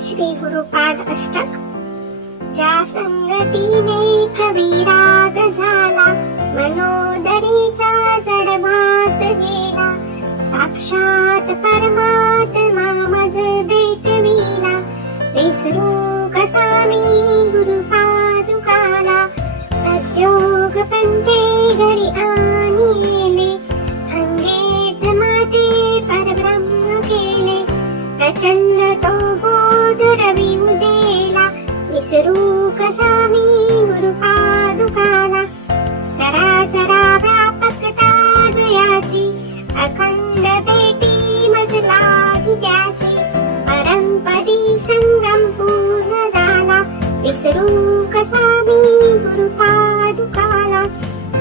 श्री गुरुपाद अष्टक. ज्या संगतीने कविराग झाला, मनोदरीचा जडभास गेला. साक्षात परमात्मा मज भेटविला, विसरू कसा मी गुरुपादुकाला. सद्योग पंथे घरी आणिले, अंगेच माते परब्रह्म केले. प्रचंड तो बोध रवी उदेला, विसरू कसा मी गुरुपादुकाला. चराचरा व्यापकता जयाची, अखंड भेटी मज लागी त्याची. परमपदी संगम पूर्ण झाला, विसरू कसा मी गुरुपादुकाला.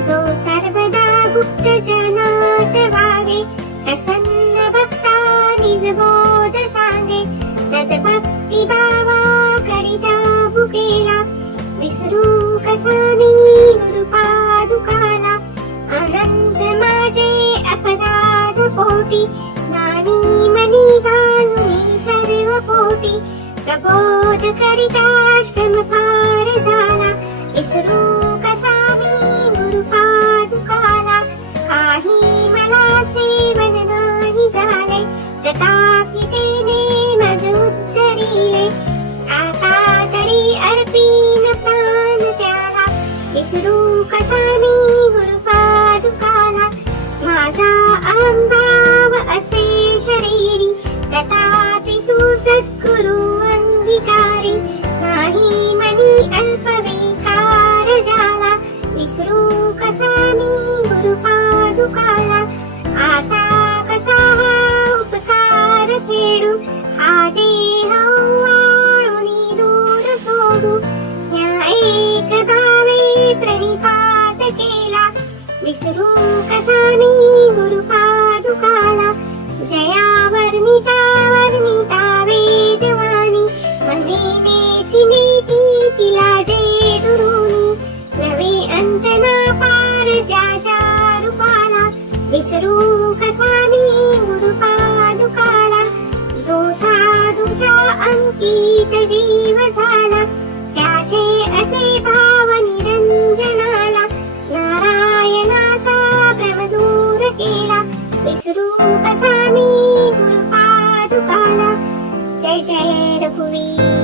जो सर्वदा गुप्त जनात वागे, प्रसन्न भक्ता निज बोध सांगे. सद्भक्ती भावा करिता भुकेला, विसरू कसा मी गुरुपादुकाला. अनंत माझे अपराध पोटी, नानी मनी घालून सर्व पोटी. प्रबोध करिता श्रम फार झाला, विसरू कसा मी गुरुपादुकाला. काही मला सेवन नाही झाले, तथापि तेने मज उद्धरिले. आता तरी अर्पीन प्राण त्याला, विसरू कसा मी गुरुपादुकाला. माझा अहंभाव असे शरीरी, तथापि तू सद्गुरु अंगीकारी. नाही मनी अल्प विकार झाला, विसरू कसा मी गुरुपादुकाला. आता कसा हा उपकार फेडू, हा देह वाळूनी दूर सोडू. या एक भावे प्रणिपात केला, विसरू कसा मी गुरुपादुकाला. जया वर्णिता वर्णिता वेदवाणी, मने नेती तिला जय दुरुनी. नवे अंत ना पार ज्याच्या रूपाला, विसरू कसा मी गुरुपादुकाला. जो साधूच्या अंकित जीव झाला, त्याचे असे भाव निरंजनाला. नारायणाचा भ्रम दूर केला, विसरू कसा मी गुरुपादुकाला. जय जय रघुवीर.